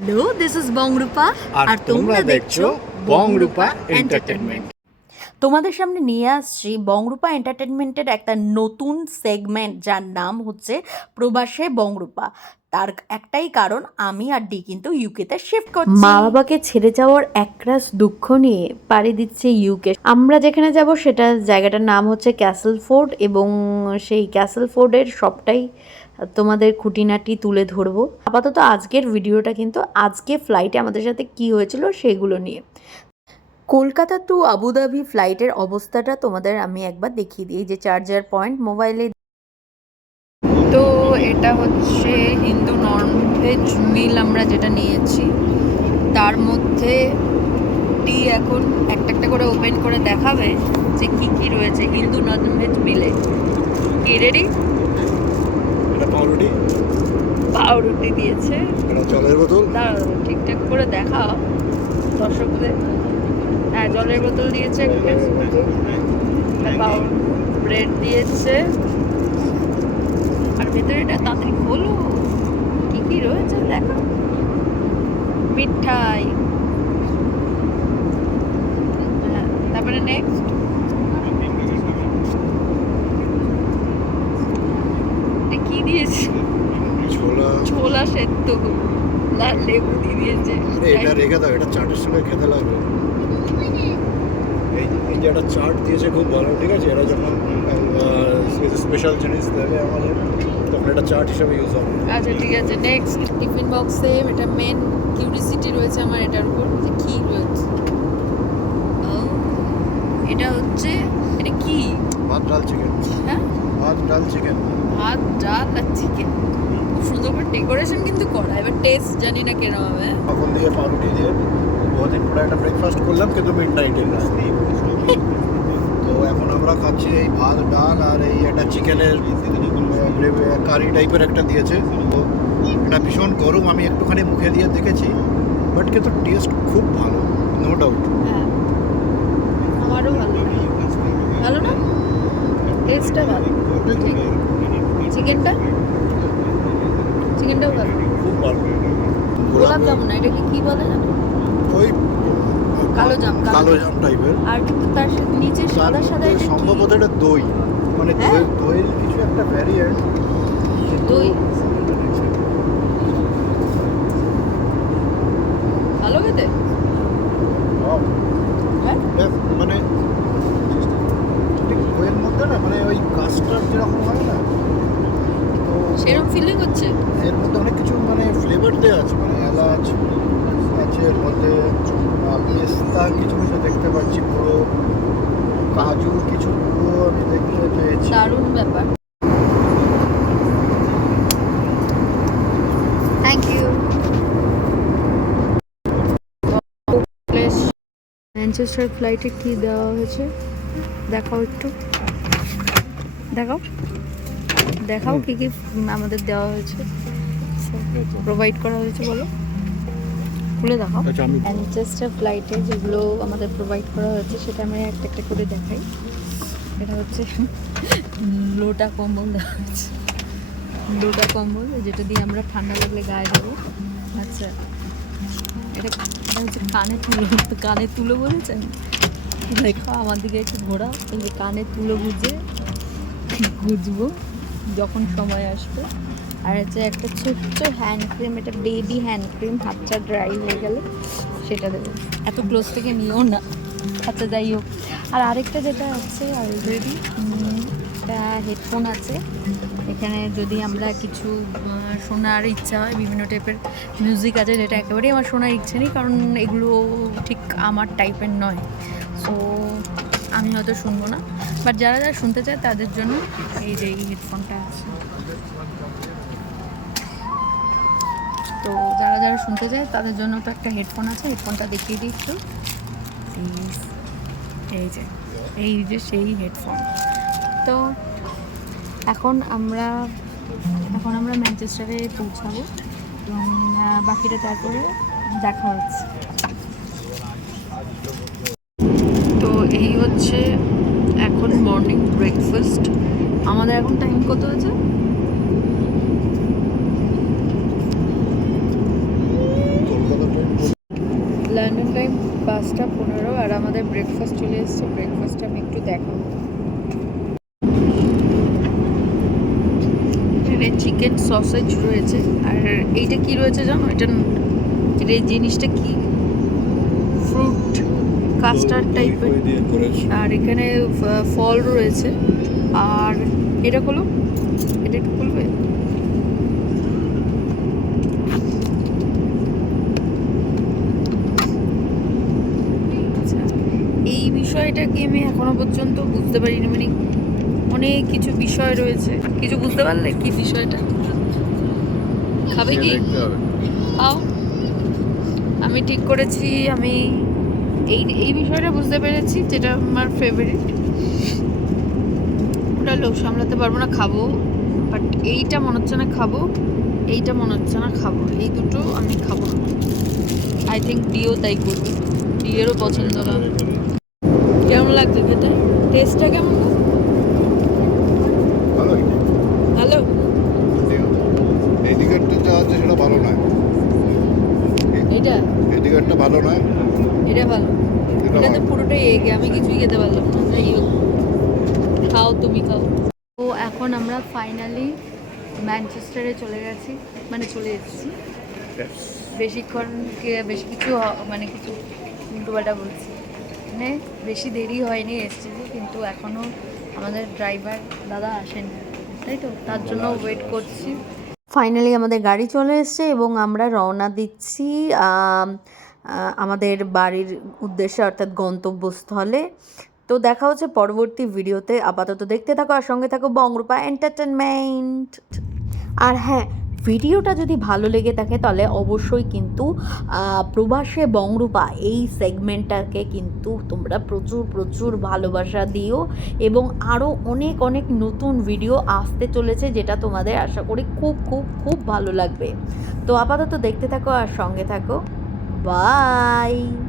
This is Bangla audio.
হ্যালো দিস ইজ বংরূপা আর তোমরা দেখছ বংরূপা এন্টারটেনমেন্ট তোমাদের সামনে নিয়ে আসছি বংরূপা এন্টারটেনমেন্টের একটা নতুন সেগমেন্ট যার নাম হচ্ছে প্রবাসে বংরূপা তার একটাই কারণ আমি আর ডি কিন্তু ইউকেতে শিফট করছি। মা বাবাকে ছেড়ে যাওয়ার একরাশ দুঃখ নিয়ে পাড়ি দিচ্ছে ইউকে আমরা যেখানে যাব সেটা জায়গাটার নাম হচ্ছে ক্যাসেল ফোর্ড এবং সেই ক্যাসেল ফোর্ডের সবটাই তোমাদের খুঁটিনাটি তুলে ধরবো। আপাতত আজকের ভিডিওটা কিন্তু আজকে ফ্লাইটে আমাদের সাথে কি হয়েছিল সেগুলো নিয়ে। কলকাতা টু আবুধাবি ফ্লাইটের অবস্থাটা তোমাদের আমি একবার দেখিয়ে দিই যে চার্জার পয়েন্ট মোবাইলে তো এটা হচ্ছে হিন্দু নন ভেজ মিল আমরা যেটা নিয়েছি। তার মধ্যে টি এখন একটা একটা করে ওপেন করে দেখাবে যে কি কি রয়েছে হিন্দু নন মিলে কি রেডি পাউরুটি। পাউরুটি দিয়েছে। জলের বোতল? দাঁড়াও ঠিকঠাক করে দেখা দর্শকদের। হ্যাঁ জলের বোতল দিয়েছে। একটা ব্রেড দিয়েছে। আর ভেতরে এটা তাড়াতাড়ি খোলো কি কি রয়েছে দেখো। মিঠাই। হ্যাঁ, তারপরে নেক্সট কি দিয়েছে ছোলা সেদ্ধ। লাল লেবু দিয়ে দিয়েছে। আরে এটা রেখে দাও এটা চাটের সঙ্গে খেতে লাগবে। এই যে একটা চাট দিয়েছে খুব ভালো ঠিক আছে? এরা যখন স্পেশাল জিনিস দেবে আমাদের তখন এটা চাট হিসাবে ইউজ হবে। আচ্ছা ঠিক আছে নেক্সট টিফিন বক্সে এটা মেন কিউরিসিটি রয়েছে আমার এটার উপর যে কি রয়েছে? এটা হচ্ছে এটা কি? ভাত ডাল চিকেন হ্যাঁ? ভাত ডাল চিকেন ভাত ডাল আর চিকেন সুন্দর করে ডেকোরেশন কিন্তু করা এবার টেস্ট জানি না কেন হবে। তখন দিয়ে পাউরুটি দিয়ে বহুদিন পরে একটা ব্রেকফাস্ট করলাম কিন্তু মিড নাইটে তো এখন আমরা খাচ্ছি এই ভাত ডাল আর এই একটা চিকেনের কারি টাইপের একটা দিয়েছে। তো এটা ভীষণ গরম আমি একটুখানি মুখে দিয়ে দেখেছি বাট কিন্তু টেস্ট খুব ভালো নো ডাউট হ্যাঁ আমারও ভালো। ভালো না? টেস্টটা ভালো। চিকেনটা চিকেনটাও ভালো। খুব ভালো গোলাপ জামুন না এটাকে কি বলে জানো? ওই কালো জাম, কালো জাম। টাইপের আর কিন্তু তার সাথে নিচে সাদা সাদা এটা সম্ভবত এটা দই। মানে হ্যাঁ? দই দইয়ের কিছু একটা ভ্যারিয়েন্ট দই ভালো খেতে হ্যাঁ মানে ঠিক দইয়ের মধ্যে না মানে ওই কাস্টার্ড যেরকম হয় না তো সেরকম ফিলিং হচ্ছে? এর মধ্যে অনেক কিছু মানে ফ্লেভার দেওয়া আছে মানে এলাচ আছে এর মধ্যে পেস্তা কিছু কিছু দেখতে পাচ্ছি পুরো কাজু কিছু পুরো আমি দেখতে পেয়েছি। দারুণ ব্যাপার। থ্যাংক ইউ ম্যানচেস্টার ফ্লাইটে কি দেওয়া হয়েছে? দেখাও একটু। দেখাও। দেখাও কি কি আমাদের দেওয়া হয়েছে। প্রোভাইড করা হয়েছে বলো। খুলে দেখাও। আচ্ছা আমি ম্যানচেস্টার ফ্লাইটে যেগুলো আমাদের প্রোভাইড করা হয়েছে সেটা আমি একটা একটা করে দেখাই। এটা হচ্ছে লোটা কম্বল দেওয়া হয়েছে। লোটা কম্বল যেটা দিয়ে আমরা ঠান্ডা লাগলে গায়ে দেবো। আচ্ছা এটা এটা হচ্ছে কানে তুলো তো কানে তুলো বলেছেন? দেখো আমার দিকে একটু ঘোরা কানে তুলো গুজে গুজবো। যখন সময় আসবে। আর হচ্ছে একটা ছোট্ট হ্যান্ড ক্রিম এটা বেবি হ্যান্ড ক্রিম হাতটা ড্রাই হয়ে গেলে সেটা দেবো। এত ক্লোজ থেকে নিও না। আচ্ছা যাই হোক। আর আরেকটা যেটা আছে অলরেডি একটা হেডফোন আছে। এখানে যদি আমরা কিছু শোনার ইচ্ছা হয় বিভিন্ন টাইপের মিউজিক আছে যেটা একেবারেই আমার শোনার ইচ্ছে নেই কারণ এগুলো ঠিক আমার টাইপের নয়। সো আমি হয়তো শুনব না। বাট যারা যারা শুনতে চায়, তাদের জন্য এই যে এই হেডফোনটা আছে। তো যারা যারা শুনতে চায়, তাদের জন্য তো একটা হেডফোন আছে। হেডফোনটা দেখিয়ে দিই একটু। এই যে এই যে সেই হেডফোন তো এখন আমরা এখন আমরা ম্যানচেস্টারে পৌঁছাবো। এবং বাকিটা তারপরে দেখা হচ্ছে তো এই হচ্ছে এখন মর্নিং ব্রেকফাস্ট আমাদের এখন টাইম কত আছে লন্ডন টাইম পাঁচটা পনেরো আর আমাদের ব্রেকফাস্ট চলে এসছে। ব্রেকফাস্ট আমি একটু দেখাবো। এখানে চিকেন সসেজ রয়েছে। আর এইটা কি রয়েছে জানো? এটা এটা জিনিসটা কি? কাস্টার্ড টাইপের আর এখানে ফল রয়েছে। আর এটা খোলো। এটা একটু খুলবে? এই বিষয়টাকে আমি এখনও পর্যন্ত বুঝতে পারিনি। মানে অনেক কিছু বিষয় রয়েছে। কিছু বুঝতে পারলে কি বিষয়টা? খাবে কি? খাও। আমি ঠিক করেছি আমি এই এই বিষয়টা বুঝতে পেরেছি যেটা আমার ফেভারিট ওটা লোক সামলাতে পারব না খাব। বাট এইটা মনে হচ্ছে না খাব এইটা মনে হচ্ছে না খাব। এই দুটো আমি খাব না। আই থিঙ্ক ডিও তাই করবে। ডিয়েরও পছন্দ না। কেমন লাগছে খেতে? টেস্টটা কেমন? ভালো ভালো? এই যা আছে সেটা ভালো নয়। এটা এই দিকেরটা ভালো নয়। এটা ভালো। এটা তো। পুরোটাই এগে আমি কিছুই খেতে পারলাম না যাই হোক। খাও তুমি খাও। তো এখন আমরা ফাইনালি ম্যানচেস্টারে চলে গেছি মানে চলে এসেছি। বেশিক্ষণ কে- বেশি কিছু হ- মানে কিছু উল্টোপাল্টা বলছি। মানে বেশি দেরি হয়নি এসেছি কিন্তু এখনও আমাদের ড্রাইভার দাদা আসেনি তাই তো? তার জন্য ওয়েট করছি। ফাইনালি আমাদের গাড়ি চলে এসেছে এবং আমরা রওনা দিচ্ছি আহ, আমাদের বাড়ির উদ্দেশ্যে অর্থাৎ গন্তব্যস্থলে। তো দেখা হচ্ছে পরবর্তী ভিডিওতে। আপাতত দেখতে থাকো আর সঙ্গে থাকো বংরূপা এন্টারটেনমেন্ট আর হ্যাঁ ভিডিওটা যদি ভালো লেগে থাকে তাহলে অবশ্যই কিন্তু প্রবাসে বংরূপা এই সেগমেন্টটাকে কিন্তু তোমরা প্রচুর প্রচুর ভালোবাসা দিও এবং আরও অনেক অনেক নতুন ভিডিও আসতে চলেছে যেটা তোমাদের আশা করি খুব খুব খুব ভালো লাগবে। তো আপাতত দেখতে থাকো আর সঙ্গে থাকো। Bye!